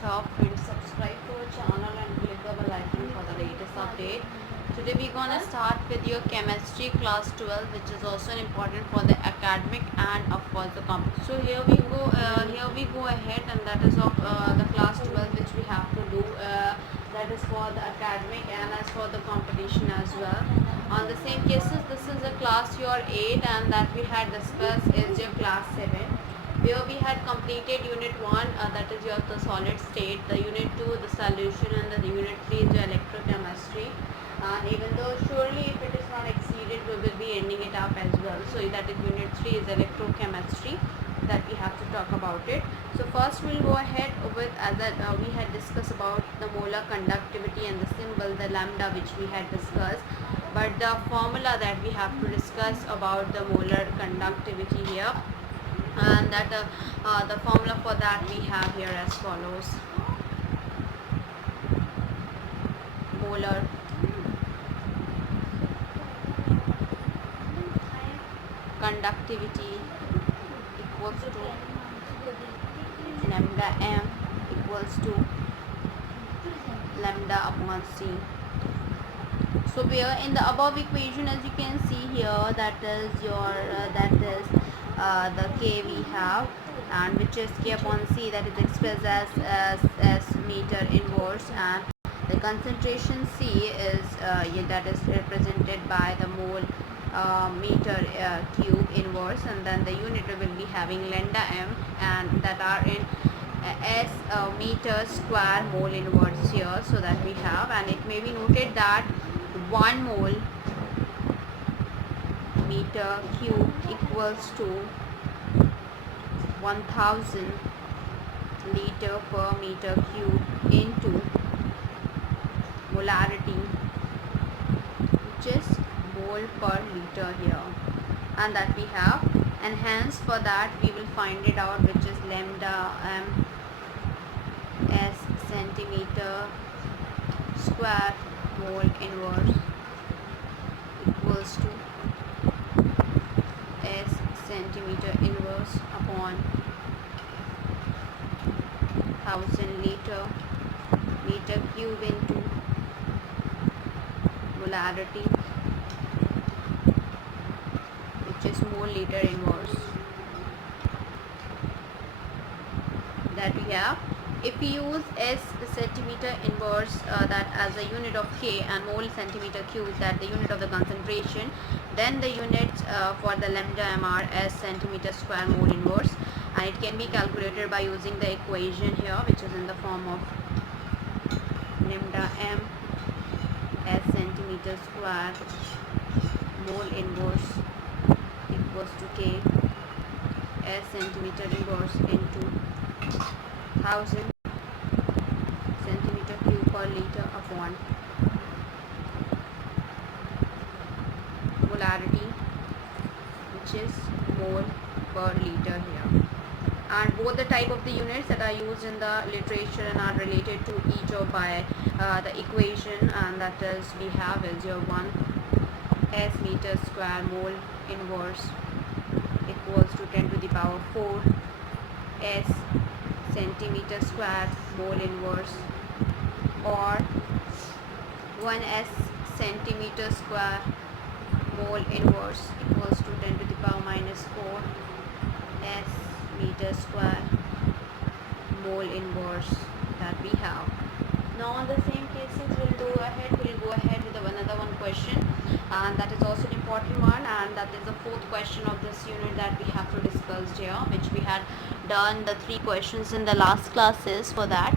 top and subscribe to our channel and click the bell icon for the latest update. Today we're gonna start with your chemistry class 12, which is also important for the academic and of course the competition. So here we go ahead, and that is of the class 12 which we have to do. That is for the academic and as for the competition as well. On the same cases, this is a class your 8, and that we had discussed is your class 7. Where we had completed unit 1, that is your the solid state, the unit 2 the solution, and the unit 3 is your electrochemistry. And even though surely if it is not exceeded, we will be ending it up as well. So that is unit 3 is electrochemistry, that we have to talk about it. So first we'll go ahead with, as we had discussed about the molar conductivity and the symbol the lambda which we had discussed, but the formula that we have to discuss about the molar conductivity here, and that the formula for that we have here as follows: molar conductivity equals to lambda m equals to lambda upon c. So where in the above equation, as you can see here, that is your the k we have, and which is k upon c, that is expressed as meter inverse, and the concentration c is that is represented by the mole meter cube inverse, and then the unit we will be having lambda m, and that are in s meter square mole inverse here. So that we have, and it may be noted that 1 mole meter cube equals to 1000 liter per meter cube into molarity, which is mole per liter here, and that we have, and hence for that we will find it out, which is lambda m s centimeter square mole inverse equals to s centimeter inverse upon 1000 liter meter cube into molarity, which is mole liter inverse, that we have. If we use s centimeter inverse that as a unit of k, and mole centimeter cube that the unit of the concentration, then the units for the lambda m are s centimeter square mole inverse, and it can be calculated by using the equation here, which is in the form of lambda m s centimeter square mole inverse equals to k s centimeter inverse into 1000 centimeter cube per liter upon molarity, which is mole per liter here. And both the type of the units that are used in the literature and are related to each of by the equation, and that is we have is your 1 s meter square mole inverse equals to 10 to the power 4 s centimeter square mole inverse, or 1 s centimeter square mole inverse equals to 10 to the power minus 4 s meter square mole inverse, that we have. Now on the same cases we'll go ahead with another one question, and that is also an important one, and that is the fourth question of this unit that we have to discuss here, which we had done the 3 questions in the last classes for that.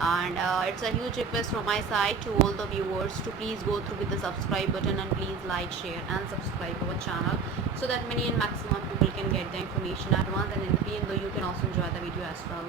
And it's a huge request from my side to all the viewers to please go through with the subscribe button, and please like, share and subscribe our channel, so that many and maximum people can get the information at once, and in the end though you can also enjoy the video as well.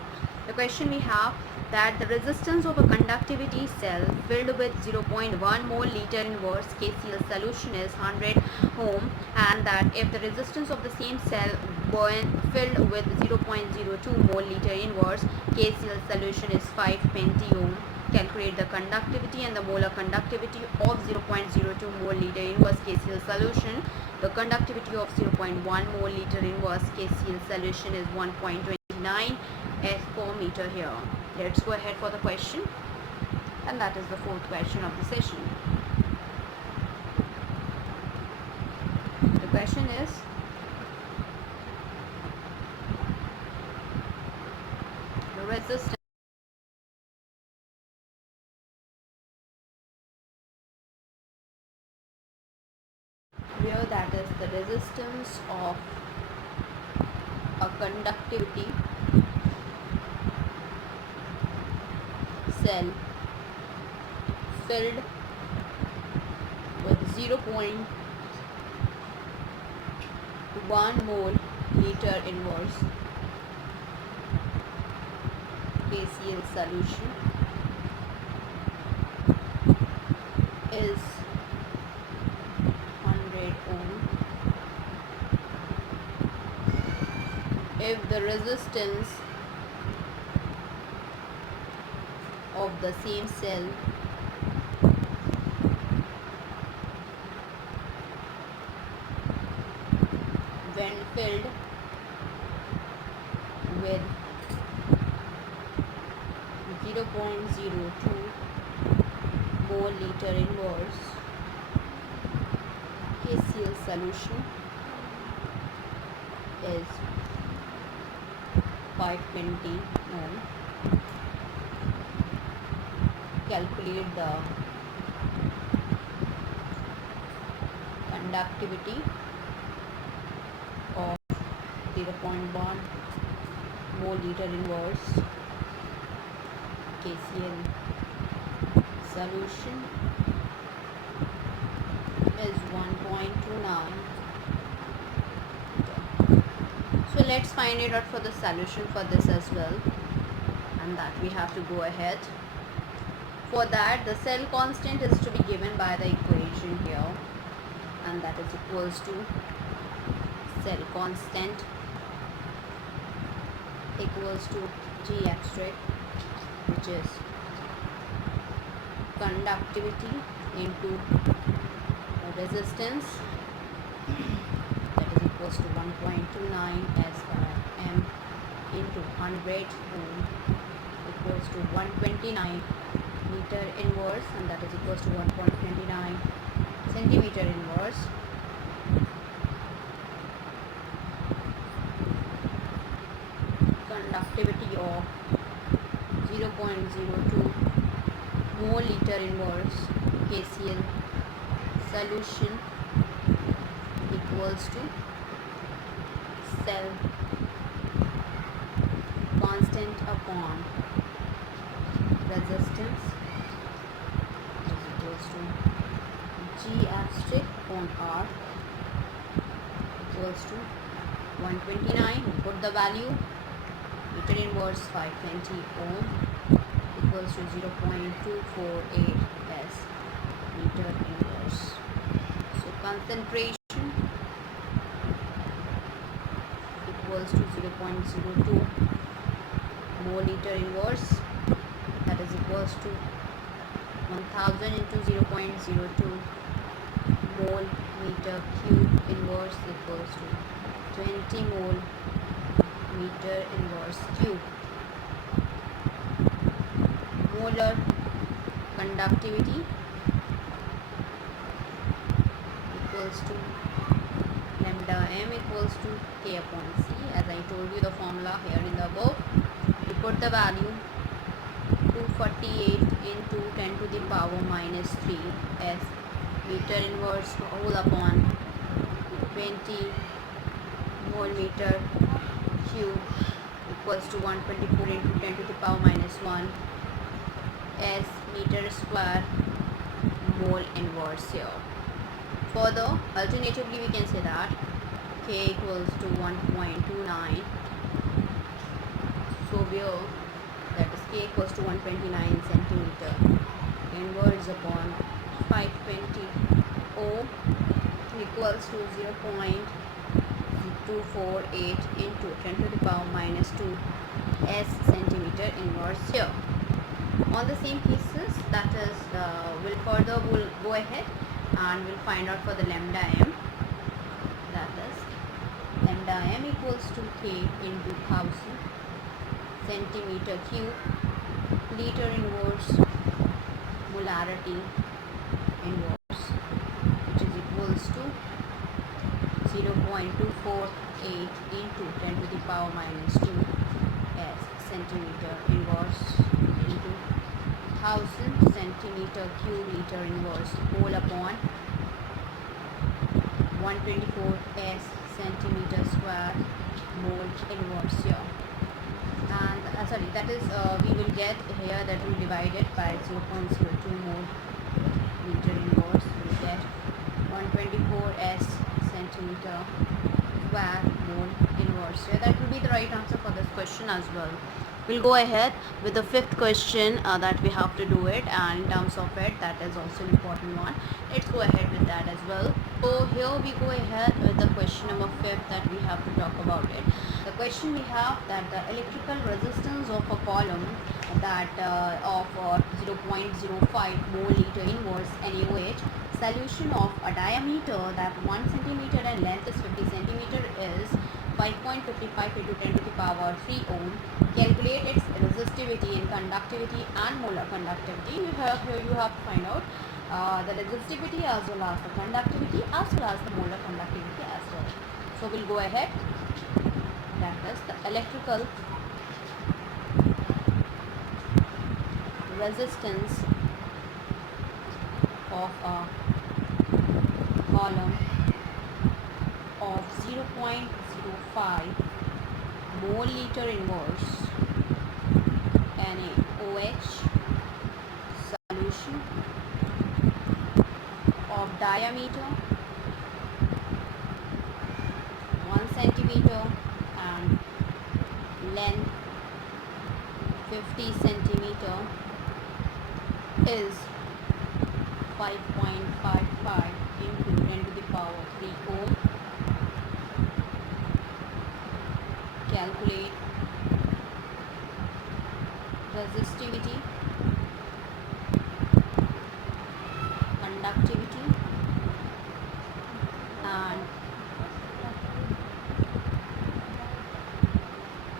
The question we have, that the resistance of a conductivity cell filled with 0.1 mole liter inverse KCl solution is 100 ohm, and that if the resistance of the same cell filled with 0.02 mole liter inverse KCl solution is 5 pentohm, calculate the conductivity and the molar conductivity of 0.02 mole liter inverse KCl solution. The conductivity of 0.1 mole liter inverse KCl solution is 1.29 S per meter here. let's go ahead for the question, and that is the fourth question of the session. The question is, the resistance where, that is the resistance of a conductivity cell filled with 0.1 mole liter inverse KCl solution is 100 ohm. If the resistance of the same cell when filled with 0.02 mole liter inverse KCl solution is 520 ohm. Calculate the conductivity of 0.1 mole liter inverse KCl solution is 1.29. So let's find it out for the solution for this as well, and that we have to go ahead. For that, the cell constant is to be given by the equation here, and that is equals to cell constant equals to G abstract, which is conductivity into resistance, that is equals to 1.29 as per m into 100 ohm equals to 129 meter inverse, and that is equals to 1.29 centimeter inverse. Conductivity of 0.02 mole liter inverse KCl solution equals to cell constant upon resistance is equals to G abstract upon R equals to 129. We put the value, meter inverse 520 ohm equals to 0.248 as meter inverse. So concentration equals to 0.02 mole liter inverse, that is equals to 1000 into 0.02 mole meter cube inverse equals to 20 mole meter inverse cube. Molar conductivity equals to lambda m equals to K upon C. As I told you the formula here in the above, we put the value 248 into 10 to the power minus 3 as meter inverse whole upon 20 mole meter cube equals to 124 into 10 to the power minus 1 as meter square mole inverse here. Further, alternatively we can say that K equals to 1.29, so where that is K equals to 129 centimeter inverse upon 520 ohm equals to 0.248 into 10 to the power minus 2 s centimeter inverse here. On the same cases, that is we'll go ahead and we'll find out for the lambda m, that is lambda m equals to K into 1000 centimeter cube liter inverse molarity inverse, which is equals to 0.248 into 10 to the power minus 2 as centimeter inverse into 1000 centimeter cube liter inverse whole upon 124 s centimeter square mole inverse here. And sorry, that is we will get here that we divide it by 0.02 mole liter inverse. We will get 124 s centimeter square mole inverse here. That will be the right answer for this question as well. We'll go ahead with the fifth question that we have to do it, and in terms of it, that is also an important one. Let's go ahead with that as well. So here we go ahead with the question number 5 that we have to talk about it. The question we have that the electrical resistance of a column that of 0.05 mole liter inverse NaOH, solution of a diameter that 1 centimeter and length is 50 centimeter is 5.55 into 10 to the power 3 ohm. Calculate its resistivity in conductivity and molar conductivity. Here you have to find out the resistivity as well as the conductivity as well as the molar conductivity as well. So we'll go ahead. That is the electrical resistance of a column of 0.05 mole liter inverse NaOH, solution of diameter 1 centimeter and length 50 centimeter is 5.55 into 10 to the power 3 ohm. Calculate resistivity, conductivity and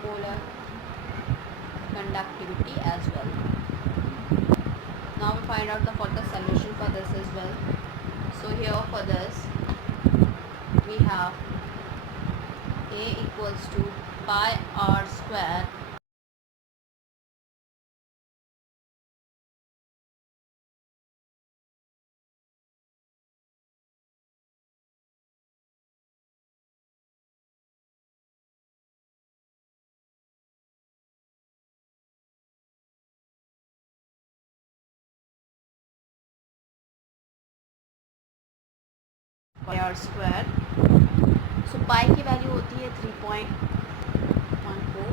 molar conductivity as well. Now we find out the further solution for this as well. So here for this we have A equals to pi r square pi r square. So pi की value होती है 3.14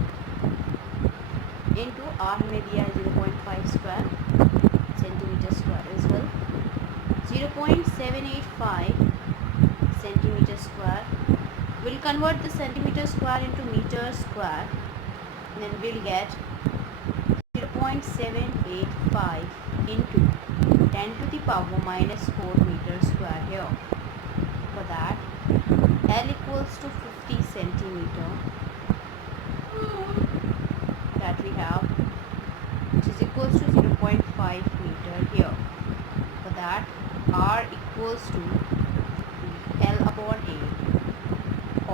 into r हमें दिया है 0.5 square centimetre square is well 0.785 centimeter square. We'll convert the centimeter square into meter square, and then we'll get 0.785 into 10 to the power minus 4 meter square here. For that, L equals to 50 centimeter that we have, which is equals to 0.5 meter here. For that, R equals to L upon A,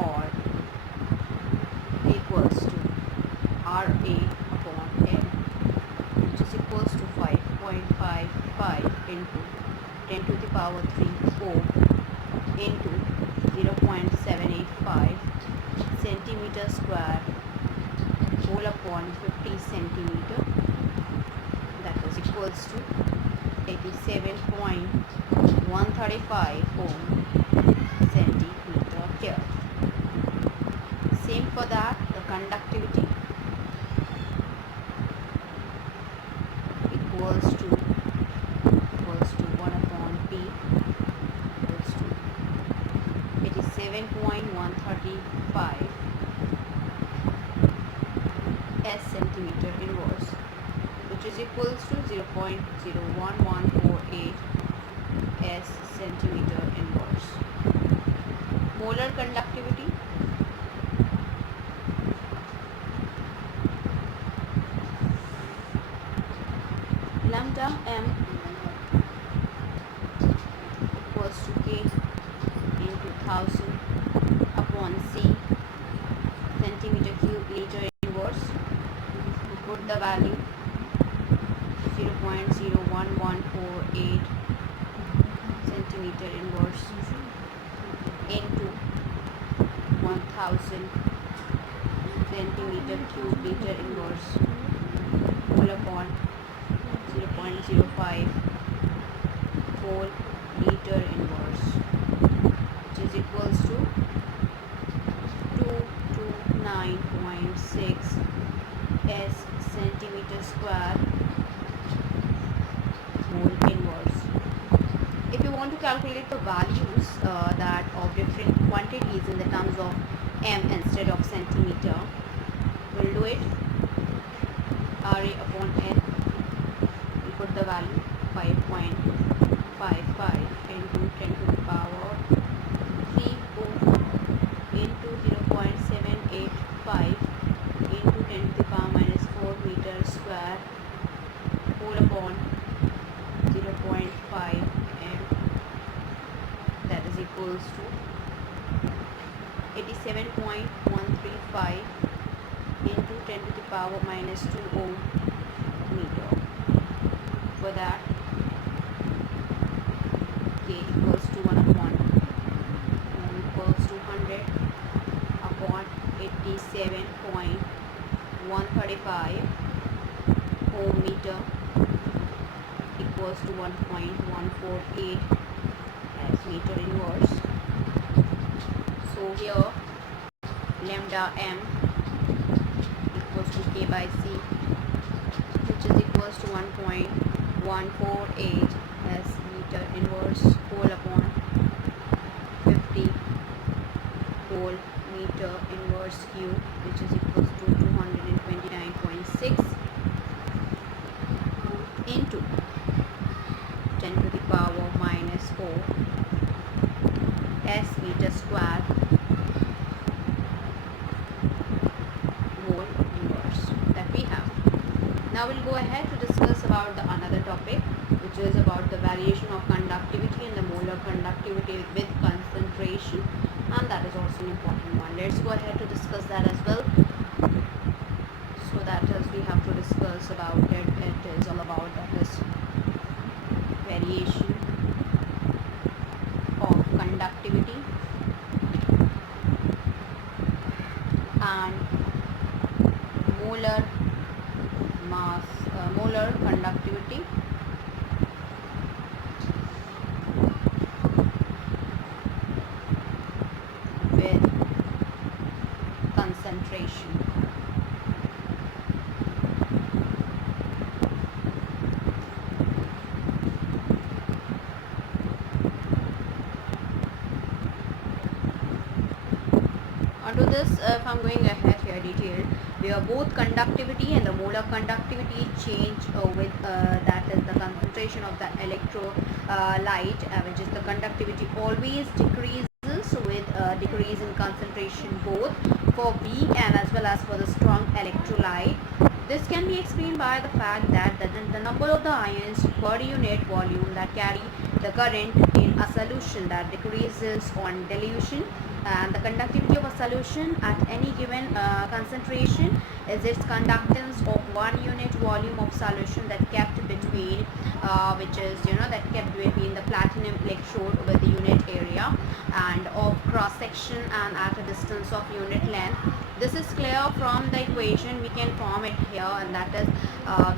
or equals to RA upon L, which is equals to 5.55 into 10 to the power 3 ohm into 0.785 centimeter square whole upon 50 centimeter, that is equals to 87.135 ohm centimeter here. Same for that, the conductivity equals to 1 upon P equals to 87.135 S centimeter inverse, which is equals to 0.01148 S centimeter inverse. Molar conductivity 1000 upon C centimeter cube liter inverse. Put the value 0.01148 centimeter inverse into 1000 centimeter cube liter inverse whole upon 0.05 whole liter inverse, which is equals to 229.6 s centimeter square whole inverse. If you want to calculate the values that of different quantities in the terms of m instead of centimeter, we'll do it Ra upon N. We put the value 5.55 into 10 to the power 3 into 0.785 into 10 to the power minus 4 meter square whole upon 0.5 m, that is equals to 87.135 into 10 to the power minus 2 meter. For that, K equals to 1 upon equals to 100 upon 87.135 ohm meter equals to 1.148 as meter inverse. So here lambda m equals to K by C, which is equals to 1.148 as meter inverse whole upon 50 whole meter inverse cube, which is equals to 229.6 into 10 to the power minus 4 s meter square whole inverse that we have. Now we'll go ahead to discuss about the another topic, which is about the variation of conductivity and the molar conductivity with concentration, and that is also an important one. Let's go ahead to discuss that as well. So that is, we have to discuss about it. It is all about that is variation of conductivity and molar mass, molar conductivity with concentration. Onto this, if I'm going ahead here detailed, where both conductivity and the molar conductivity change with that is the concentration of the electrolyte, which is the conductivity always decreases with decrease in concentration both for weak and as well as for the strong electrolyte. This can be explained by the fact that the number of the ions per unit volume that carry the current in a solution that decreases on dilution, and the conductivity of a solution at any given concentration is its conductance of 1 unit volume of solution that kept between which is that kept between the platinum electrode with the unit area and of cross section and at a distance of unit length. This is clear from the equation. We can form it here, and that is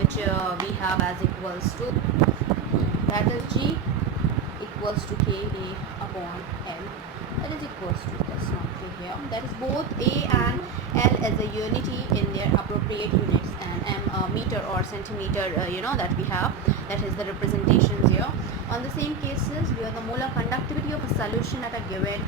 which we have as equals to, that is G equals to K upon L, that is equals to this one here. That is both A and L as a unity in their appropriate units, and M meter or centimeter that we have, that is the representations here. On the same cases, where the molar conductivity of a solution at a given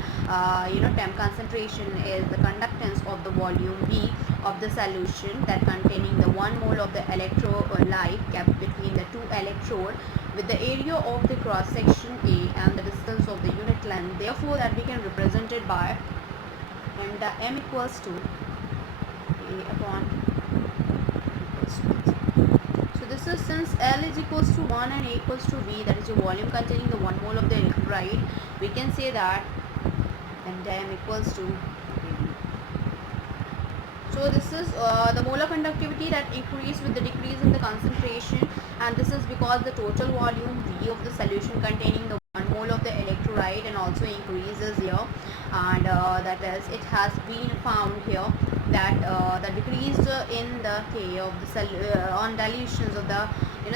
temp concentration is the conductance of the volume V of the solution that containing the 1 mole of the electrolyte kept between the 2 electrode with the area of the cross section A and the distance of the unit length. Therefore, that we can represent it by lambda m equals to A upon equals to. So this is, since L is equals to 1 and A equals to V, that is your volume containing the 1 mole of the electrolyte, we can say that lambda m equals to V. So this is the molar conductivity that increase with the decrease in the concentration, and this is because the total volume V of the solution containing the 1 mole of the electrolyte and also increases here, and that is, it has been found here that the decrease in the K of the on dilutions of the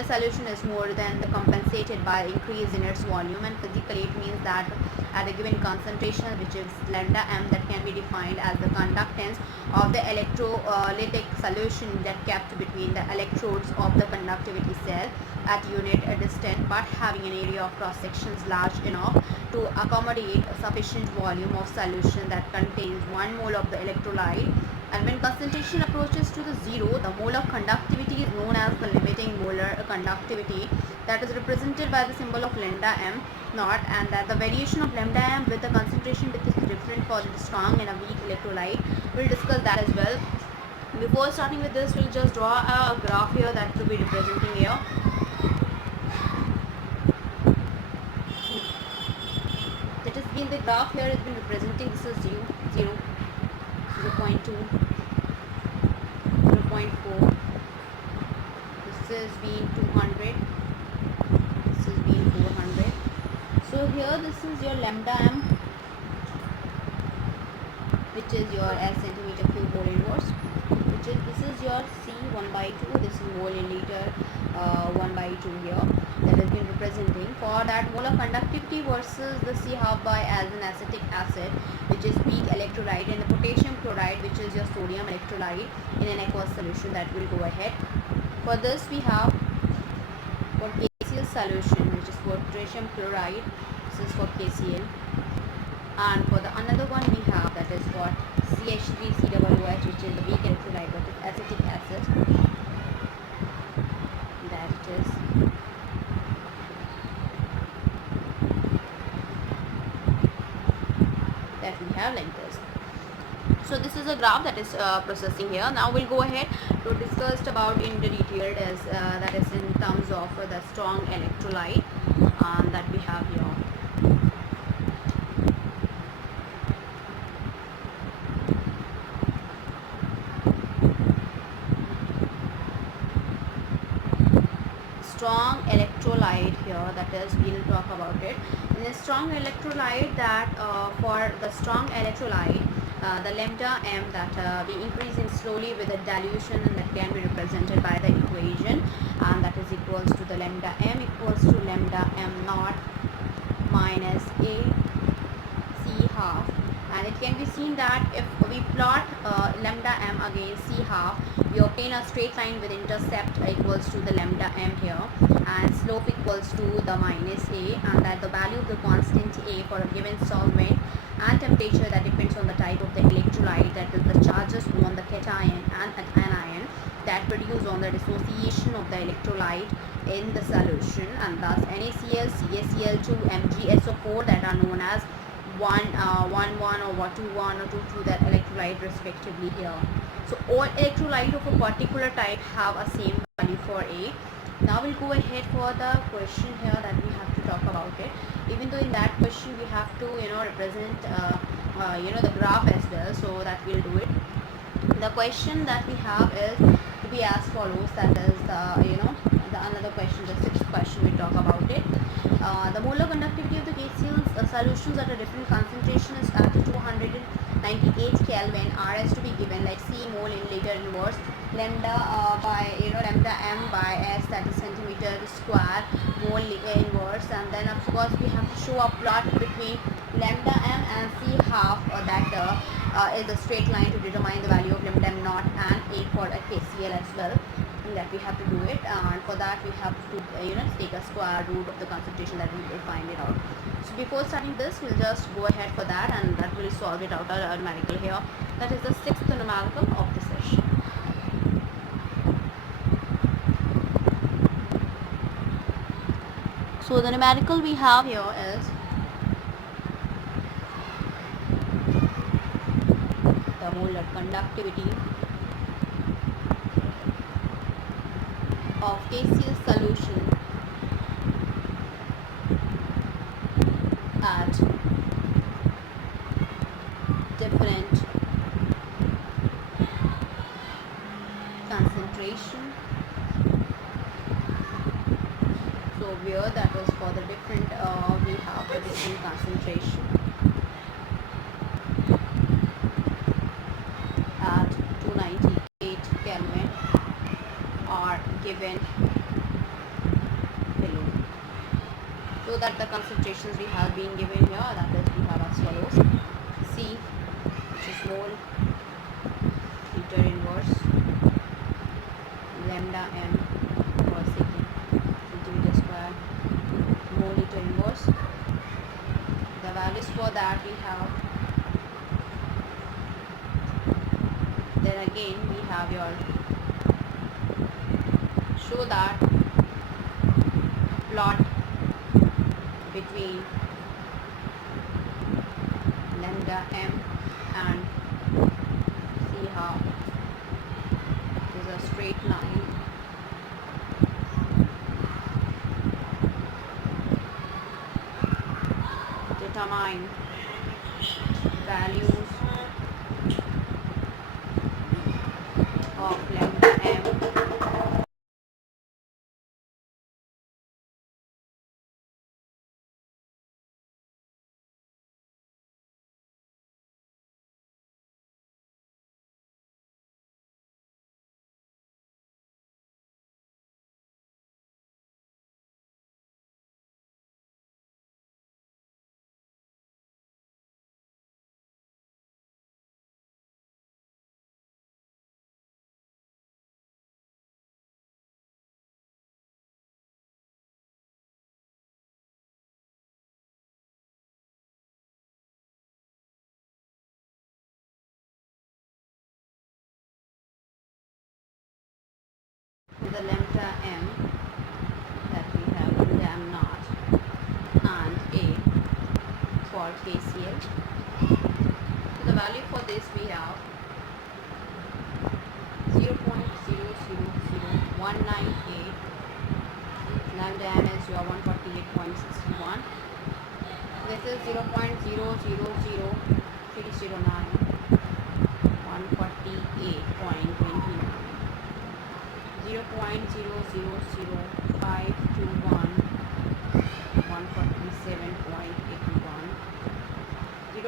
solution is more than the compensated by increase in its volume, and physically it means that at a given concentration, which is lambda m, that can be defined as the conductance of the electrolytic solution that kept between the electrodes of the conductivity cell at unit distance, but having an area of cross sections large enough to accommodate a sufficient volume of solution that contains 1 mole of the electrolyte. And when concentration approaches to the zero, the molar conductivity is known as the limiting molar conductivity, that is represented by the symbol of lambda m naught, and that the variation of lambda m with the concentration is different for the strong and a weak electrolyte. We'll discuss that as well. Before starting with this, we'll just draw a graph here that will be representing here. That has been the graph here has been representing, this is 0, 0, 0.2, 0.4, this is being 200, this is being 400. So here this is your lambda m, which is your as centimeter cube mole inverse, which is this is your C 1 by 2, this is mole in liter 1 by 2 here, that has been representing for that molar conductivity versus the C half by as an acetic acid, which is weak electrolyte, and the potassium chloride, which is your sodium electrolyte in an aqueous solution. That will go ahead. For this we have for KCl solution, which is for potassium chloride, this is for KCl, and for the another one we have, that is what CH3COOH, which is the weak electrolyte, but it's acetic acid, that is that we have like this. So this is a graph that is processing here. Now we'll go ahead to discuss about in the detail as that is in terms of the strong electrolyte that we have here. Strong electrolyte here, that is, we'll talk about it. In a strong electrolyte, that for the strong electrolyte, the lambda m that be increasing slowly with the dilution, and that can be represented by the equation, and that is equals to the lambda m equals to lambda m naught minus a c half. And it can be seen that if we plot lambda m against c half, we obtain a straight line with intercept equals to the lambda m here, and slope equals to the minus a, and that the value of the constant a for a given solvent and temperature that depends on the type of the electrolyte, that is the charges on the cation and anion that produce on the dissociation of the electrolyte in the solution, and thus NaCl, CaCl2, MgSO4 that are known as 1, 1, 1 or 2, 1 or 2, 2 that electrolyte respectively here. So all electrolyte of a particular type have a same value for A. Now we'll go ahead for the question here that we have to talk about it. Even though in that question we have to represent the graph as well, so that we'll do it. The question that we have is to be as follows, that is the another question, the sixth question, we talk about it. The molar conductivity of the KCl solutions at a different concentration is at 298 Kelvin. R has to be given like C mole in liter inverse, lambda by lambda m by s, that is centimeter square mole inverse, and then of course we have to show a plot between lambda m and C half that is a straight line to determine the value of lambda m naught and a for a KCl as well. That we have to do it, and for that we have to take a square root of the concentration, that we will find it out. So before starting this, we'll just go ahead for that, and that will solve it out a numerical here. That is the sixth numerical of the session. So the numerical we have here is the molar conductivity of KCl solution at different concentration. So where that was for the different, we have the different concentration at 298 Kelvin are given below. So that the concentrations we have been given here, that is we have as follows: C, which is mole liter inverse, lambda m per second centimeter square mole liter inverse. The values for that we have. Then again we have your show that plot between lambda m and C half is a straight line. Determine values of lambda m the lambda m that we have lambda m naught and a for KCl. So the value for this we have 0.000198. Lambda m is your 148.61. This is 0.000309. 148.29. 0.000521. 147.81. 0.000989.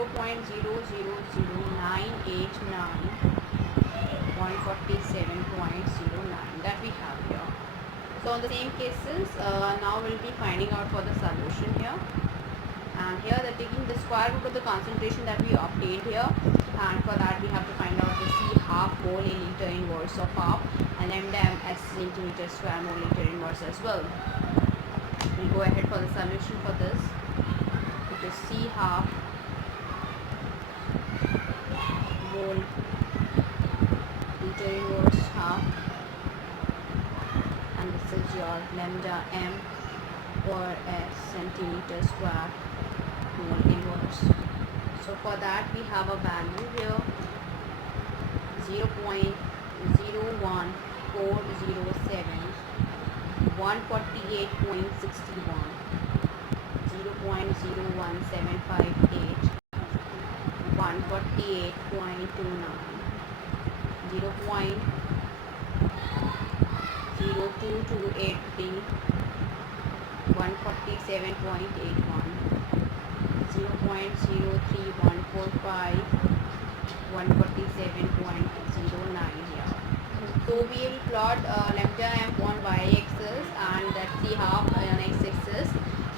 147.09 that we have here. So on the same cases, now we'll be finding out for the solution here. And here they're taking the square root of the concentration that we obtained here, and for that we have to find out the C half mole in liter inverse of half, and lambda m as centimeter square mole liter inverse as well. We'll go ahead for the solution for this, which is C half mole liter inverse half, and this is your lambda m per centimeter square mole inverse. So for that we have a value here 0.01407, 148.61, 0.01758, 148.29, 0.02283, 147.81, 0.03145, 147.09 here. So we will plot lambda m on y-axis and that C half on x-axis,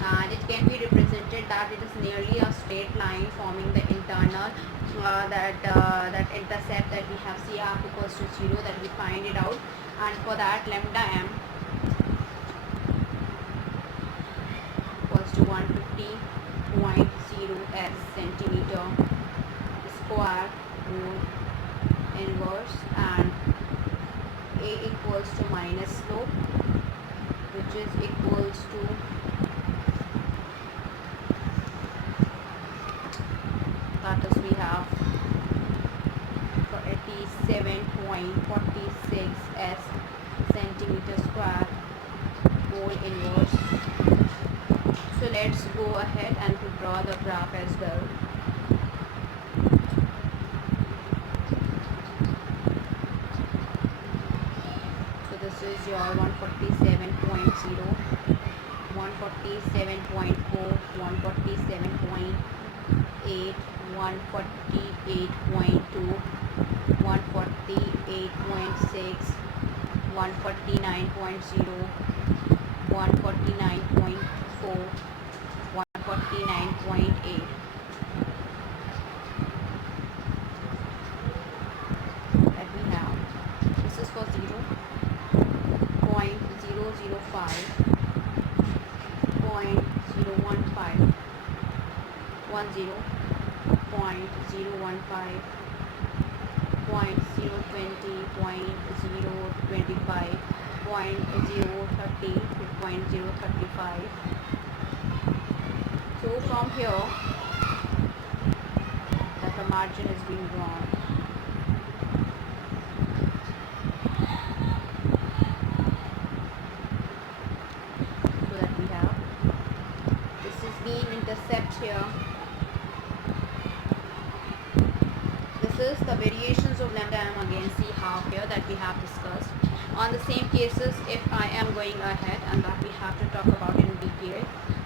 and it can be represented that it is nearly a straight line forming the internal that intercept that we have C half equals to 0, that we find it out, and for that lambda m equals to 150.0 centimeter square mole inverse, and A equals to minus slope, which is equals to that is we have 87.46 centimeter square mole inverse. So let's go ahead and to draw the graph as well. your 147.0, 147.4, 147.8, 148.2, 148.6, 149.0, 149.4, 149.8. that we have. This is for 0.005, 0.015, 10, 0.015, 0.020, 0.025, 0.030, 0.035. So from here that the margin is being drawn. So that we have, this is being intercept here. This is the variations of lambda m, again see how here that we have discussed. On the same cases, if I am going ahead and that we have to talk about in detail.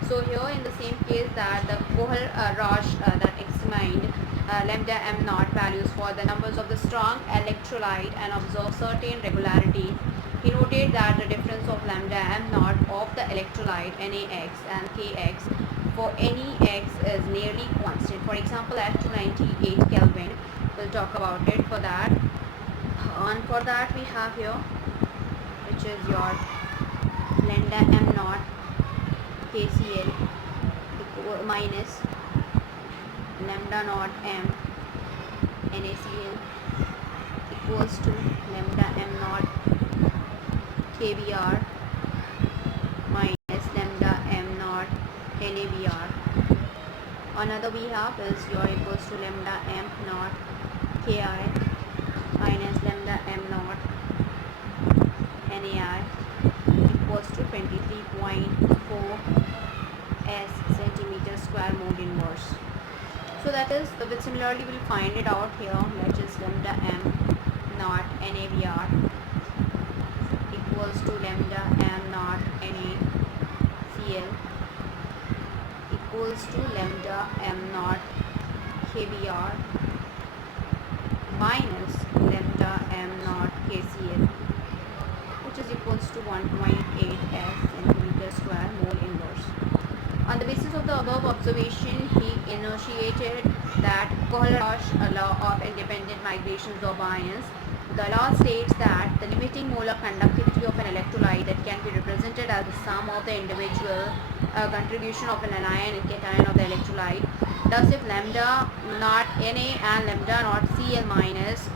So here in the same case that the Kohl-Rausch that examined lambda m naught values for the numbers of the strong electrolyte and observed certain regularity. He noted that the difference of lambda m naught of the electrolyte NaX and Kx for any x is nearly constant. For example, at 298 Kelvin, we'll talk about it for that. And for that we have here, which is your lambda m naught KCl minus lambda naught m NaCl equals to lambda m naught KBr minus lambda m naught NaBr. Another we have is your equals to lambda m naught Ki minus lambda m naught NaI equals to 23.4 s centimeter square mole inverse. So that is the bit. Similarly we'll find it out here, which is lambda m naught NaBr equals to lambda m naught NaCl equals to lambda m naught KBr minus lambda m naught KCl, which is equals to 1.8 s centimeter square mole inverse. On the basis of the above observation, he enunciated that Kohl-Rausch law of independent migrations of ions. The law states that the limiting molar conductivity of an electrolyte that can be represented as the sum of the individual contribution of an anion and cation of the electrolyte. Thus, if lambda naught Na and lambda naught Cl minus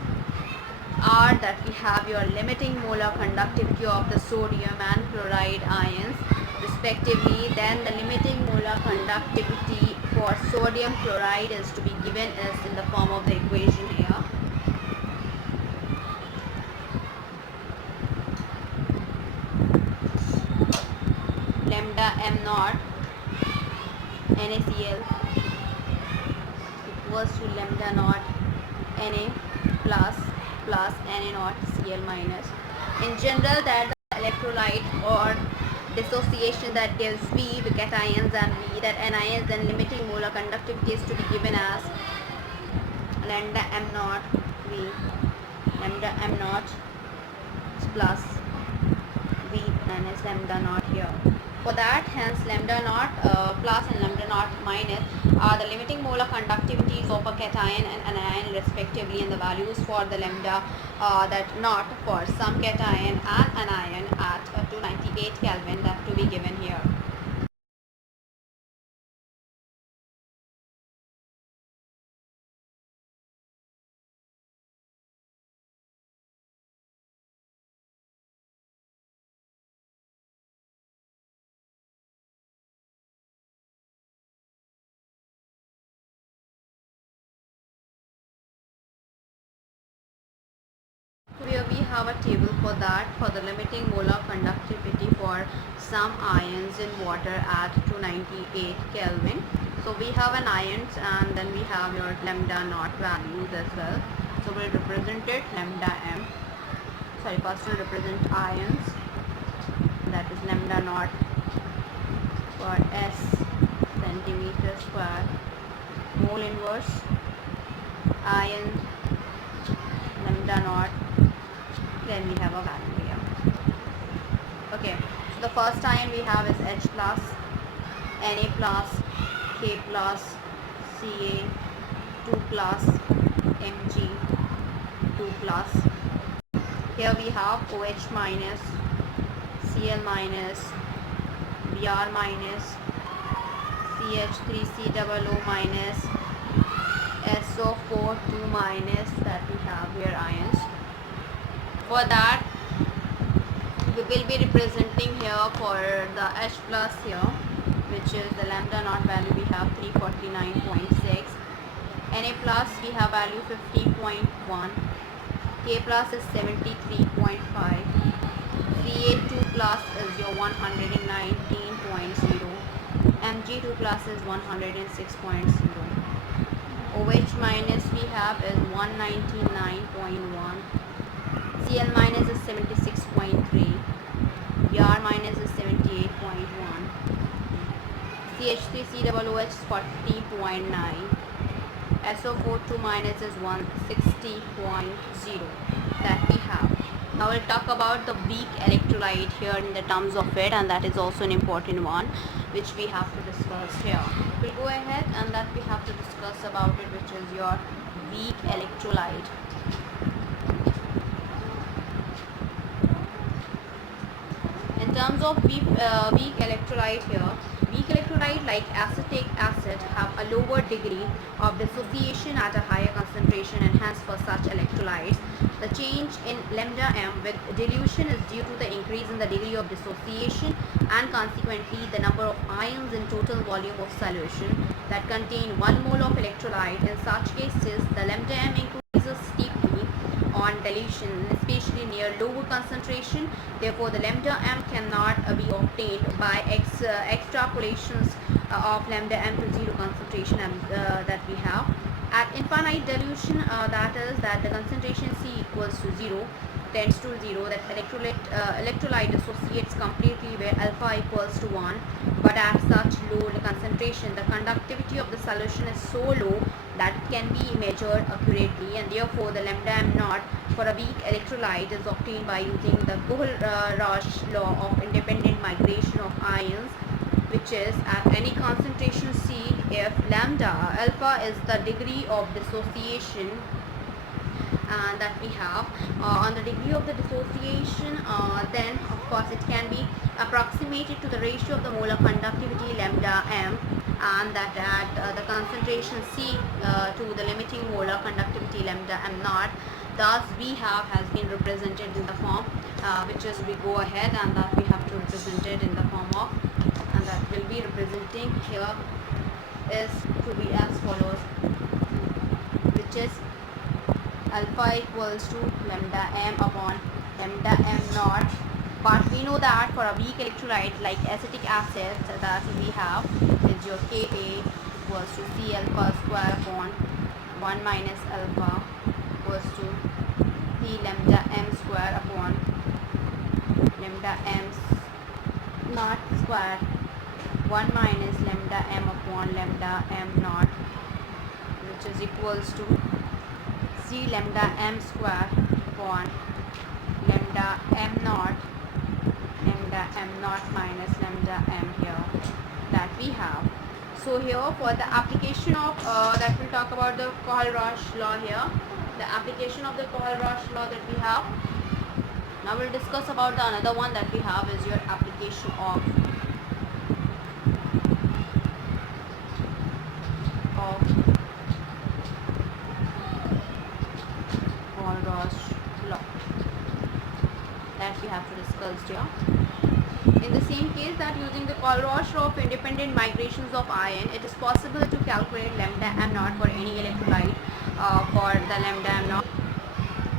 are that we have your limiting molar conductivity of the sodium and chloride ions respectively, then the limiting molar conductivity for sodium chloride is to be given as in the form of the equation here. Lambda m naught NaCl equals to lambda naught Na plus Na naught Cl minus. In general, that the electrolyte or dissociation that gives V with cations and V, that anions and limiting molar conductivity is to be given as lambda m naught V, lambda m naught plus V minus lambda naught here. For that, hence lambda naught plus and lambda naught minus are the limiting molar conductivities of a cation and anion respectively, and the values for the lambda that naught for some cation and anion at 298 Kelvin that to be given here. Here we have a table for that, for the limiting molar conductivity for some ions in water at 298 Kelvin. So we have an ions and then we have your lambda naught values as well. So we'll represent it lambda m. Sorry, first we'll represent ions. lambda naught for S centimeter square mole inverse ion lambda naught. Then we have a value here. Okay, so the first ion we have is H plus, Na plus, K plus, Ca 2 plus, Mg 2 plus. Here we have OH minus, Cl minus, Br minus, CH3COO minus, SO4 2 minus, that we have here ions. For that we will be representing here for the H plus here, which is the lambda naught value we have 349.6. Na plus we have value 50.1. K plus is 73.5. Ca2 plus is your 119.0. Mg2 plus is 106.0. OH minus we have is 199.1. Cl minus is 76.3. Br minus is 78.1. CH3COOH is 40.9. SO4 2 minus is 160.0 that we have. Now we'll talk about the weak electrolyte here in the terms of it, and that is also an important one which we have to discuss here. We'll go ahead and that we have to discuss about it, which is your weak electrolyte. In terms of weak electrolyte here, weak electrolyte like acetic acid have a lower degree of dissociation at a higher concentration, and hence for such electrolytes the change in lambda m with dilution is due to the increase in the degree of dissociation and consequently the number of ions in total volume of solution that contain 1 mole of electrolyte. In such cases the lambda m increases steeply on dilution, especially near lower concentration. Therefore the lambda m cannot be obtained by extrapolations of lambda m to zero concentration that we have. At infinite dilution, that is that the concentration C equals to 0 tends to 0, that electrolyte dissociates completely where alpha equals to 1, but at such low concentration the conductivity of the solution is so low that it can be measured accurately, and therefore the lambda m naught for a weak electrolyte is obtained by using the Molar law of independent migration of ions, which is at any concentration C, if lambda alpha is the degree of dissociation that we have on the degree of the dissociation, then of course it can be approximated to the ratio of the molar conductivity lambda m, and that at the concentration C to the limiting molar conductivity lambda m naught. Thus we have has been represented in the form which is, we go ahead and that we have to represent it in the form of, and that will be representing here is to be as follows, which is alpha equals to lambda m upon lambda m naught. But we know that for a weak electrolyte like acetic acid, that we have is your Ka equals to C alpha square upon 1 minus alpha equals to C lambda m square upon lambda m naught square 1 minus lambda m upon lambda m naught, which is equals to C lambda m square upon lambda m naught minus lambda m here that we have. So here for the application of that we'll talk about the Kohlrausch law here, the application of the Kohlrausch law that we have. Now we'll discuss about the another one that we have is your application of Kohlrausch law that we have to discuss here. In the same case, that using the Kohlrausch law of independent migrations of ion, it is possible to calculate lambda m naught for any electrolyte for the lambda m naught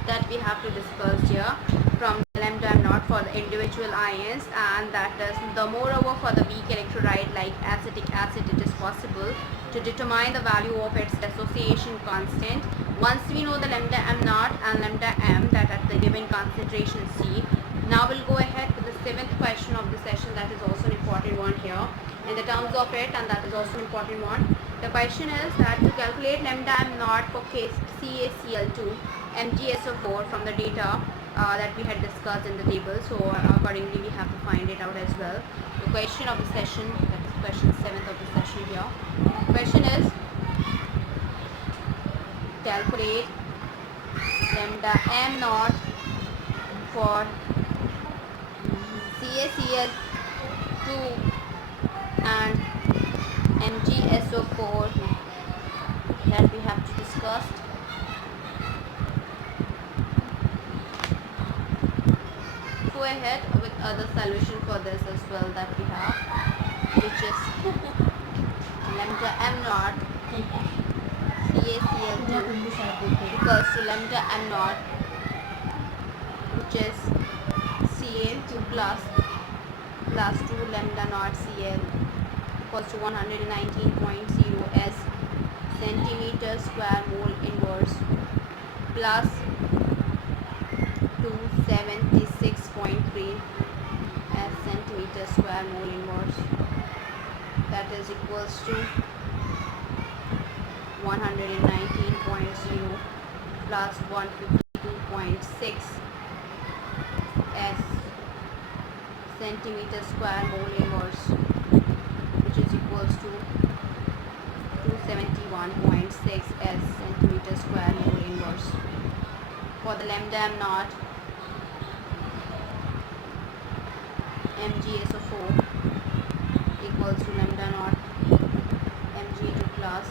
that we have to discuss here from the lambda m naught for the individual ions, and that is the moreover for the weak electrolyte like acetic acid, it is possible to determine the value of its dissociation constant. Once we know the lambda m naught and lambda m that at the given concentration C, now we'll go ahead with the seventh question of the session, that is also an important one here in the terms of it, and that is also an important one. The question is that to calculate lambda m naught for CaCl2 MgSO4 from the data that we had discussed in the table. So accordingly we have to find it out as well. The question of the session, that is question 7th of the session here. The question is calculate lambda m naught for CaCl2 and MgSO4 that we have to discuss. Go ahead with other solution for this as well that we have, which is lambda m naught CaCl2 equals to lambda m naught, which is Cl2 plus 2 lambda naught Cl equals to 119.0 s centimeter square mole inverse plus 276.3 as centimeter square mole inverse, that is equals to 119.0 plus 152.6 s centimeter square mole inverse, which is equals to 271.6 s centimeter square mole inverse. For the lambda m naught MgSO4 equals to lambda naught Mg2 plus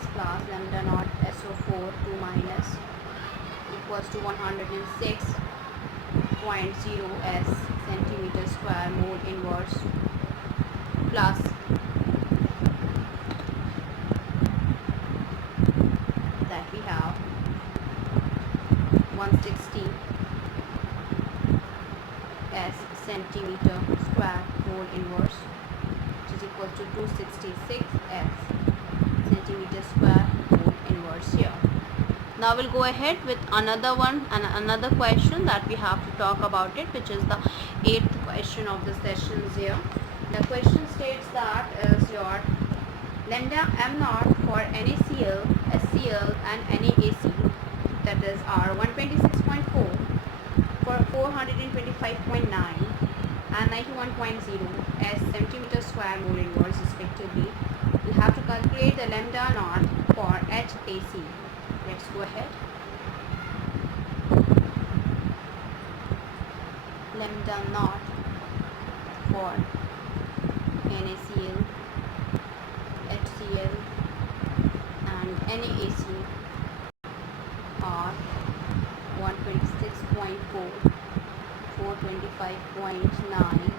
lambda naught SO4 2 minus equals to 106.0 s centimeter square mole inverse plus that we have 160 s centimeter square mole inverse, which is equal to 266 s centimeter square mole inverse here. Now we'll go ahead with another one and another question that we have to talk about it, which is the 8th question of the sessions here. The question states that is your lambda m naught for NaCl, HCl and NaAC, that is R126.4 for 425.9 and 91.0 as centimeter square mole inverse respectively. We have to calculate the lambda naught for HAC. Let's go ahead. Lambda naught for NaCl, HCl and NaAC are 126.4, 425.9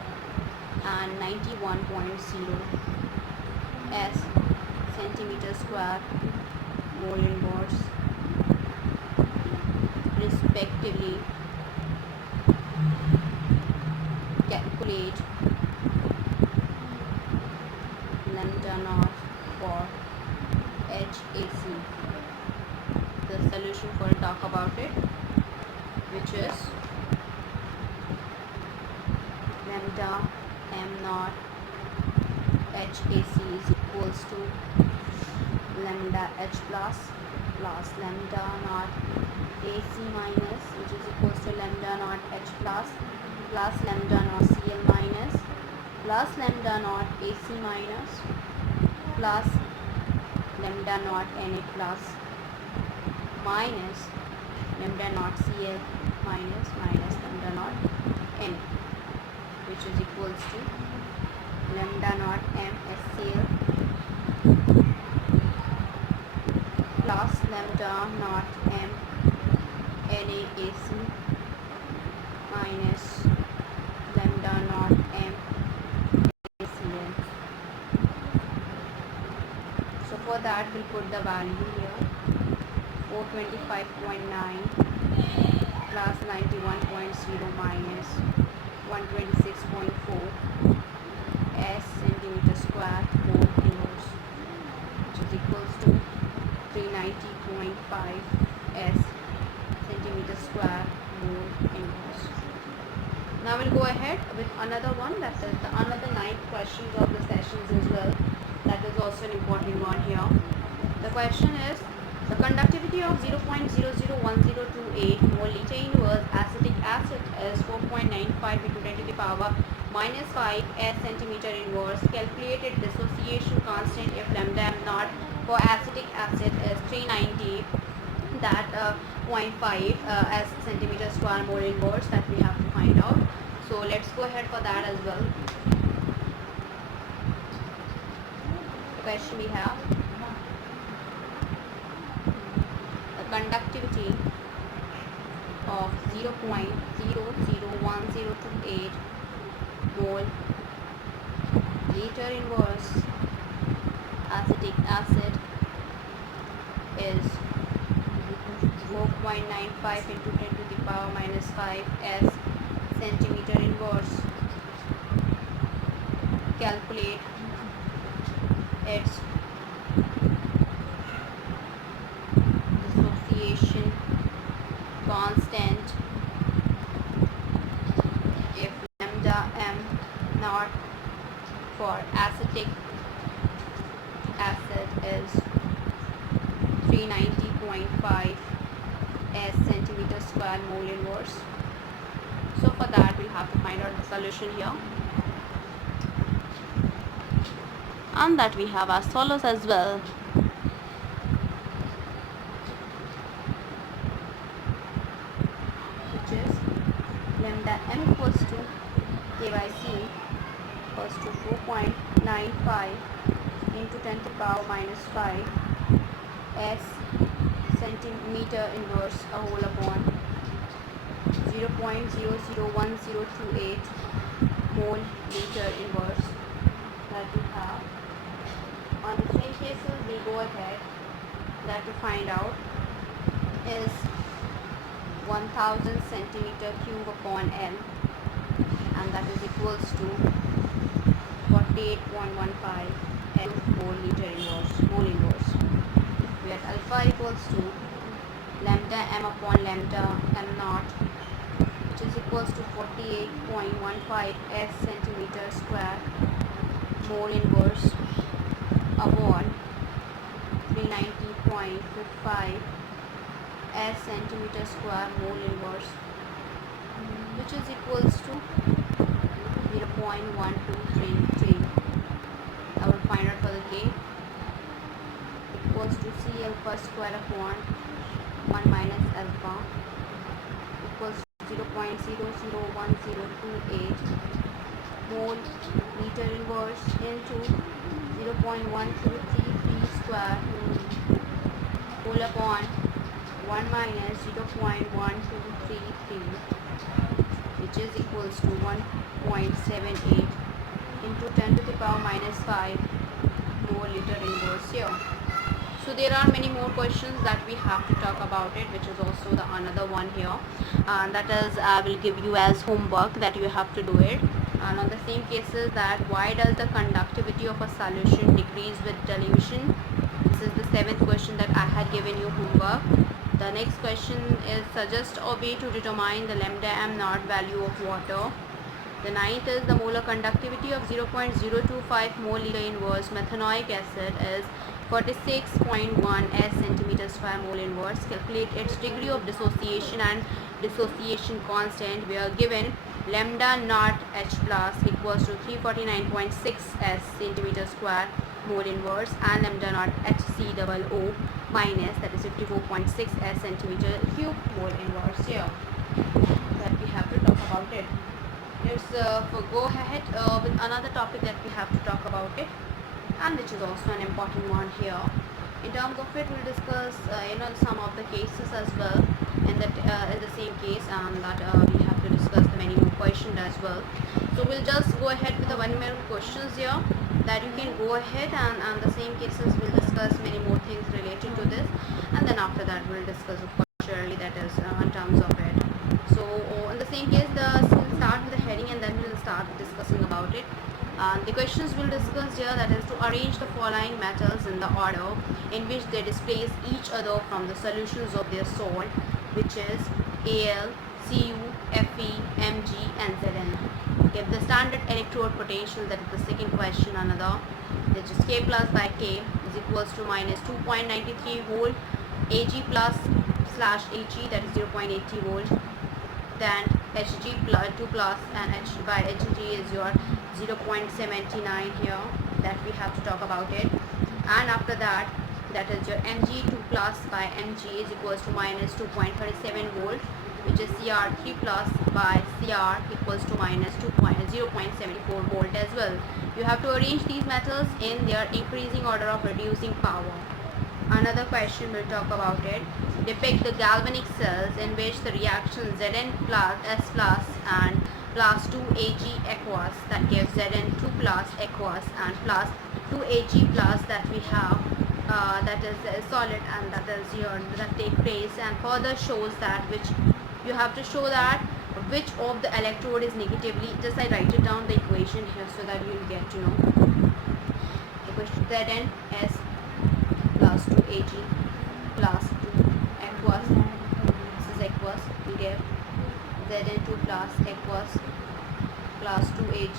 and 91.0 s centimeter square mole inverse respectively. Calculate lambda naught for HAC. The solution for talk about it, which is lambda m naught HAC is equals to lambda H plus lambda naught AC minus, which is equals to lambda naught H plus lambda naught Cl minus plus lambda naught AC minus plus lambda naught Na plus minus lambda naught Cl minus lambda naught Na, which is equals to lambda naught M HCl plus lambda naught M NaAC minus lambda naught M ACl. So for that we'll put the value here, 425.9 plus 91.0 minus 126.4 s centimeter square mole inverse, which is equals to 390.5 s centimeter square mole inverse. Now we'll go ahead with another one, that is the another 9 questions of the sessions as well. That is also an important one here. The question is, the conductivity of 0.001028 mole liter inverse acetic acid is 4.95 into 10 to the power minus 5 s centimeter inverse. Calculated dissociation constant if lambda m naught for acetic acid is 390, that 0.5 as centimeter square mole inverse, that we have to find out. So let's go ahead for that as well. The question we have, the conductivity of 0.001028 mole liter inverse acetic acid is 4.95 into 10 to the power minus 5 s centimeter inverse. Calculate its dissociation constant if lambda m naught for acetic acid is 390.5 s centimeter square mole inverse. So for that we'll have to find out the solution here, and that we have as follows as well. Which is lambda m equals to k by c equals to 4.95 into 10 to the power minus 5 s centimeter inverse a whole upon 0.001028 mole liter inverse that we have. On the same cases we go ahead, that to find out is 1000 centimeter cube upon L, and that is equals to 48.15 L mole liter inverse, mole inverse, where alpha equals to lambda m upon lambda m naught, which is equals to 48.15 s centimeter square mole inverse upon 390.55 s centimeter square mole inverse, which is equals to 0.1233. I will find out for the k equals to c alpha square upon 1 minus alpha equals to 0.001028 mole liter inverse into 0.1233 square whole upon 1 minus 0.1233, which is equals to 1.78 into 10 to the power minus 5 mole liter inverse here. So there are many more questions that we have to talk about it, which is also the another one here, and that is I will give you as homework that you have to do it. And on the same cases, that why does the conductivity of a solution decrease with dilution? This is the 7th question that I had given you homework. The next question is, suggest a way to determine the lambda m naught value of water. The 9th is, the molar conductivity of 0.025 mole liter inverse methanoic acid is 46.1 s centimeter square mole inverse. Calculate its degree of dissociation and dissociation constant. We are given lambda naught H plus equals to 349.6 s centimeter square mole inverse, and lambda naught HC double O minus, that is 54.6 s centimeter cube mole inverse here, that we have to talk about it. Let's go ahead with another topic that we have to talk about it, and which is also an important one here. In terms of it, we'll discuss some of the cases as well in that in the same case, and that we have to discuss the many more questions as well. So we'll just go ahead with the 1 minute questions here, that you can go ahead, and the same cases we'll discuss many more things related to this, and then after that we'll discuss of course surely, that is in terms of it. So in the same case, we'll start with the heading and then we'll start discussing about it. The questions we'll discuss here, that is to arrange the following metals in the order in which they displace each other from the solutions of their salt, which is Al, Cu, Fe, Mg and Zn. Give the standard electrode potential, that is the second question another, which is K plus by K is equals to minus 2.93 volt, Ag plus slash Ag, that is 0.80 volt, then Hg plus 2 plus and H by Hg is your 0.79 here, that we have to talk about it. And after that, that is your Mg 2 plus by Mg is equals to minus 2.37 volt, which is Cr 3 plus by Cr equals to minus 0.74 volt as well. You have to arrange these methods in their increasing order of reducing power. Another question we'll talk about it. Depict the galvanic cells in which the reaction Zn plus S plus and plus 2 Ag aqueous, that gives Zn 2 plus aqueous and plus 2 Ag plus that we have, that is solid, and that is here that take place, and further shows that which you have to show that which of the electrode is negatively. Just I write it down the equation here so that you'll get to know. Equation Zn S plus 2 Ag plus 2 aqueous, this is aqueous, we give Zn2 plus aqueous plus 2 Ag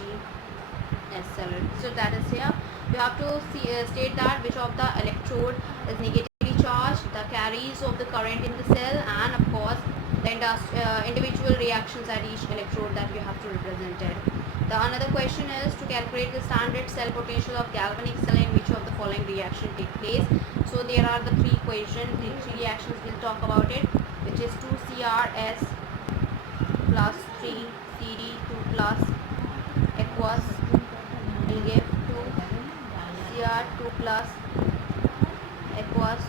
as solid. So that is here. You have to state that which of the electrode is negatively charged, the carries of the current in the cell, and of course the individual reactions at each electrode that you have to represent it. The another question is to calculate the standard cell potential of galvanic cell in which of the following reaction take place. So there are the three equations, the three reactions we'll talk about it, which is 2CrS plus 3CD 2 plus aqueous will give 2Cr 2 plus aqueous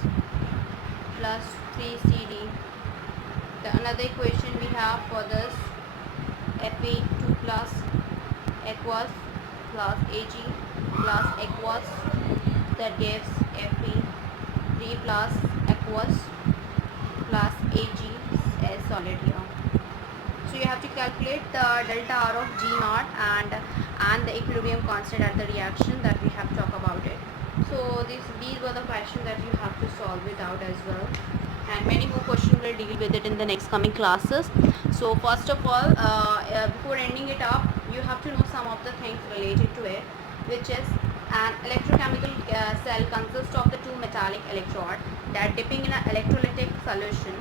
plus 3CD. The another equation we have for this, Fe 2 plus aqueous plus Ag plus aqueous, that gives Fe 3 plus aqueous plus Ag as solid here. So you have to calculate the delta R of G naught and the equilibrium constant at the reaction, that we have to talk about it. So these were the questions that you have to solve it out as well, and many more questions will deal with it in the next coming classes. So first of all, before ending it up, you have to know some of the things related to it, which is an electrochemical cell consists of the two metallic electrodes that dipping in an electrolytic solution.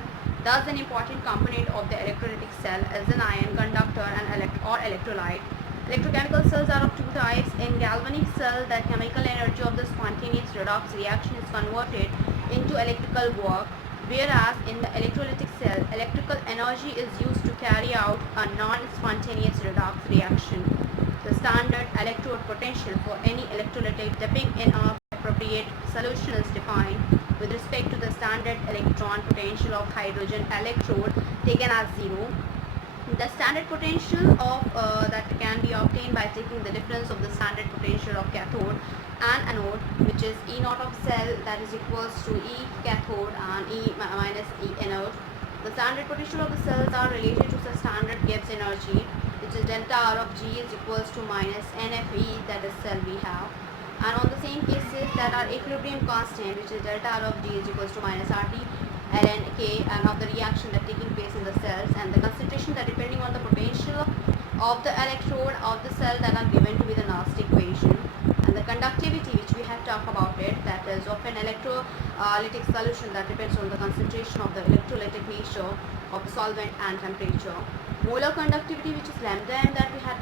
Thus an important component of the electrolytic cell is an ion, conductor and or electrolyte. Electrochemical cells are of two types. In galvanic cell, the chemical energy of the spontaneous redox reaction is converted into electrical work, whereas in the electrolytic cell, electrical energy is used to carry out a non-spontaneous redox reaction. The standard electrode potential for any electrolytic dipping in an appropriate solution is defined with respect to the standard electron potential of hydrogen electrode taken as 0. The standard potential of that can be obtained by taking the difference of the standard potential of cathode and anode, which is E naught of cell, that is equals to E cathode and E minus E anode. The standard potential of the cells are related to the standard Gibbs energy, which is delta R of G is equals to minus NFE, that is cell we have. And on the same cases that are equilibrium constant, which is delta R of G is equals to minus RT ln K, and of the reaction that taking place in the cells, and the concentration that depending on the potential of the electrode of the cell that are given to be the last equation. And the conductivity, which we have talked about it, that is of an electrolytic solution, that depends on the concentration of the electrolytic nature of the solvent and temperature. Molar conductivity, which is lambda m, that we had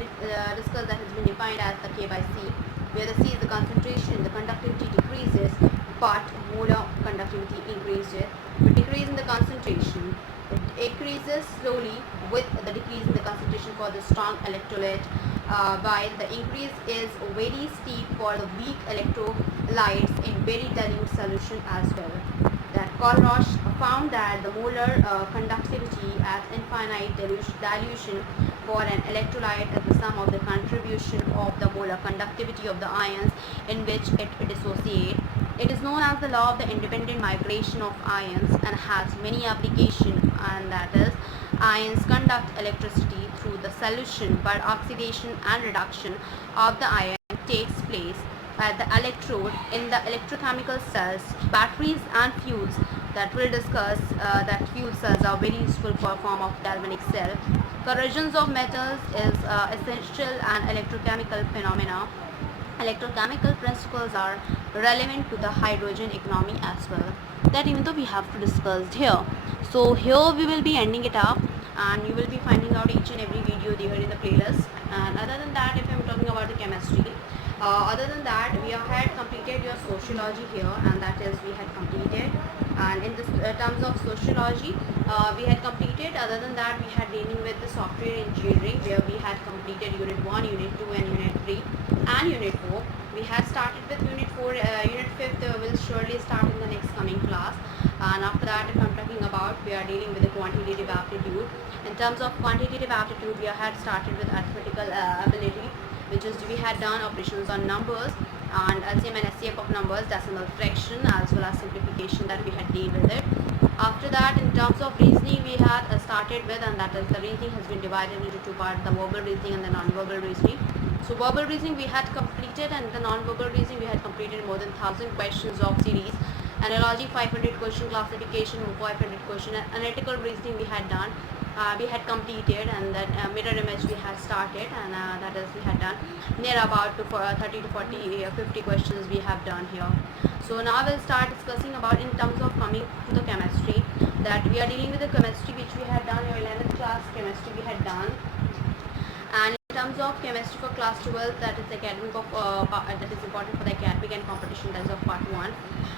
discussed, that has been defined as the K by C, where the C is the concentration, the conductivity decreases, but molar conductivity increases. With decrease in the concentration, it increases slowly with the decrease in the concentration for the strong electrolyte, while the increase is very steep for the weak electrolytes in very dilute solution as well. That Kohlrausch found that the molar conductivity at infinite dilution for an electrolyte is the sum of the contribution of the molar conductivity of the ions in which it dissociates. It is known as the law of the independent migration of ions and has many applications, and that is ions conduct electricity through the solution, but oxidation and reduction of the ion takes place the electrode in the electrochemical cells, batteries and fuels that we'll discuss. That fuel cells are very useful for a form of galvanic cell. Corrosions of metals is essential and electrochemical phenomena. Electrochemical principles are relevant to the hydrogen economy as well. That even though we have to discuss here. So here we will be ending it up, and you will be finding out each and every video there in the playlist. And other than that, if I'm talking about the chemistry, other than that, we have had completed your sociology here, and that is we had completed. And in this terms of sociology, we had completed. Other than that, we had dealing with the software engineering, where we had completed unit 1, unit 2, and unit 3, and unit 4. We had started with unit 4. Unit 5th will surely start in the next coming class. And after that, if I'm talking about, we are dealing with the quantitative aptitude. In terms of quantitative aptitude, we had started with arithmetical ability, which is we had done operations on numbers and LCM and SCF of numbers, decimal fraction, as well as simplification that we had dealt with it. After that, in terms of reasoning, we had started with, and that is the reasoning has been divided into two parts, the verbal reasoning and the non-verbal reasoning. So verbal reasoning we had completed, and the non-verbal reasoning we had completed more than 1000 questions of series. Analogy 500 question, classification 500 question, and analytical reasoning we had done. We had completed, and then mirror image we had started, and that is we had done near about to 30 to 40 50 questions we have done here. So now we'll start discussing about in terms of coming to the chemistry, that we are dealing with the chemistry which we had done your 11th class chemistry we had done. And in terms of chemistry for class 12, that is academic of that is important for the academic and competition, that is of part 1,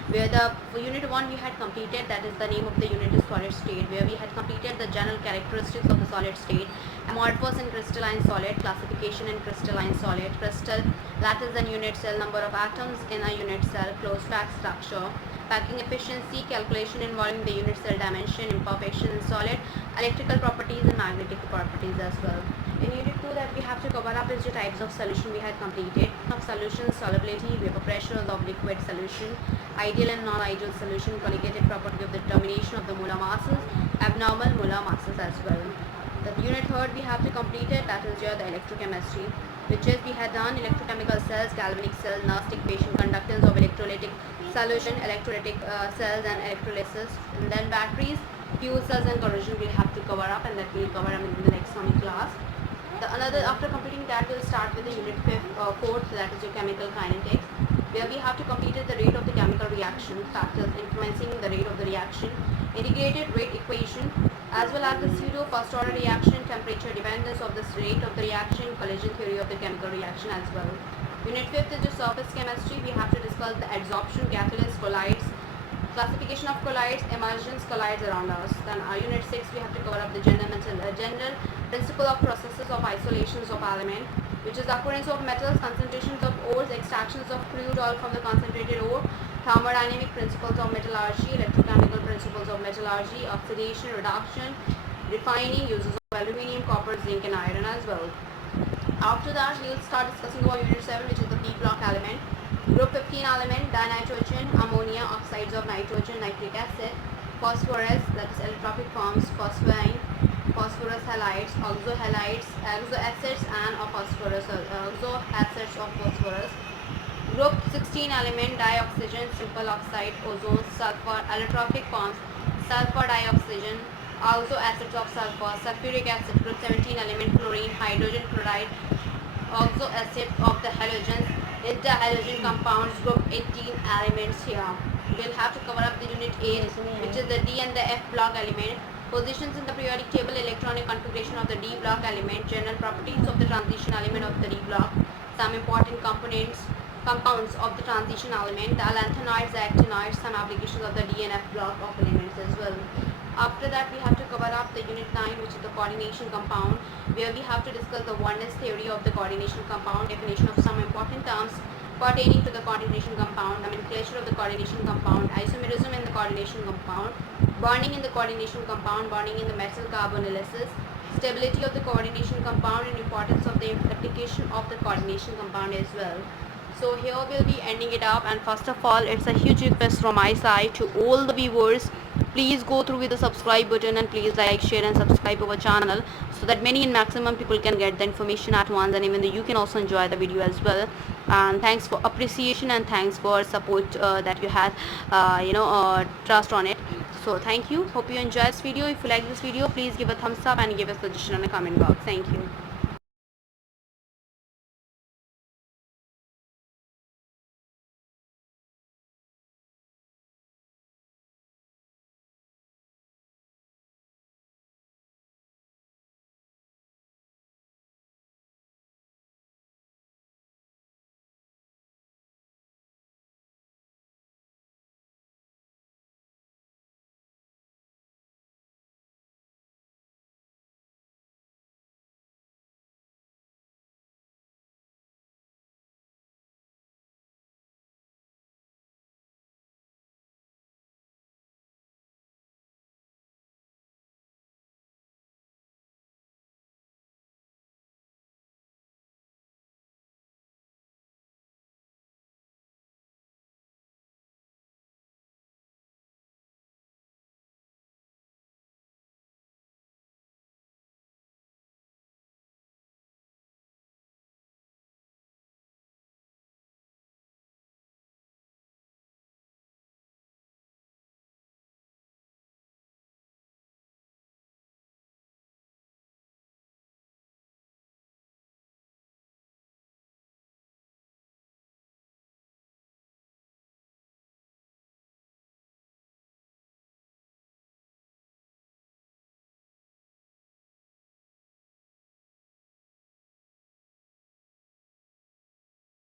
where the for unit 1 we had completed, that is the name of the unit is solid state, where we had completed the general characteristics of the solid state, amorphous and crystalline solid, classification in crystalline solid, crystal, that is the unit cell, number of atoms in a unit cell, closed pack structure, packing efficiency, calculation involving the unit cell dimension, imperfection in solid, electrical properties and magnetic properties as well. In unit 2 that we have to cover up is the types of solution we had completed, of solution, solubility, vapor pressures of liquid solution, ideal and non-ideal solution, colligative property of the determination of the molar masses, abnormal molar masses as well. The unit 3rd we have to complete it, that is your the electrochemistry, which is we had done electrochemical cells, galvanic cells, Nernst equation, conductance of electrolytic solution, electrolytic cells and electrolysis, and then batteries, fuel cells and corrosion we'll have to cover up, and that we'll cover up in the next coming class. After completing that, we'll start with the unit 4th, that is your chemical kinetics, where we have to complete the rate of the chemical reaction, factors influencing the rate of the reaction, integrated rate equation, as well as the pseudo first order reaction, temperature dependence of the rate of the reaction, collision theory of the chemical reaction as well. Unit 5th is the surface chemistry. We have to discuss the adsorption, catalyst, colloids, classification of colloids, emulsions, colloids around us. Then unit 6 we have to cover up the general principle of processes of isolations of element, which is the occurrence of metals, concentrations of ores, extractions of crude oil from the concentrated ore, thermodynamic principles of metallurgy, electrochemical principles of metallurgy, oxidation, reduction, refining, uses of aluminium, copper, zinc and iron as well. After that, we will start discussing about unit 7, which is the P block element. Group 15 element, dinitrogen, ammonia, oxides of nitrogen, nitric acid, phosphorus, that is allotropic forms, phosphine, phosphorus halides, oxohalides, oxoacids and of phosphorus, oxoacids of phosphorus. Group 16 element, dioxygen, simple oxide, ozone, sulfur, allotropic forms, sulfur dioxygen, also acids of sulfur, sulfuric acid. Group 17 element, chlorine, hydrogen chloride, also acid of the halogens, interhalogen compounds. Group 18 elements here. We'll have to cover up the unit 8, which is the D and the F block element, positions in the periodic table, electronic configuration of the D block element, general properties of the transition element of the D block, some important compounds of the transition element, the lanthanoids, the actinoids, some applications of the D and F block of elements as well. After that, we have to cover up the unit 9, which is the coordination compound, where we have to discuss the oneness theory of the coordination compound, definition of some important terms pertaining to the coordination compound, nomenclature of the coordination compound, isomerism in the coordination compound, bonding in the coordination compound, bonding in the metal carbonalysis, stability of the coordination compound, and importance of the application of the coordination compound as well. So here we'll be ending it up, and first of all, it's a huge request from my side to all the viewers please go through with the subscribe button, and please like, share and subscribe our channel, so that many and maximum people can get the information at once, and even though you can also enjoy the video as well. And thanks for appreciation, and thanks for support that you had, trust on it. So thank you, hope you enjoy this video. If you like this video, please give a thumbs up and give a suggestion in the comment box. Thank you.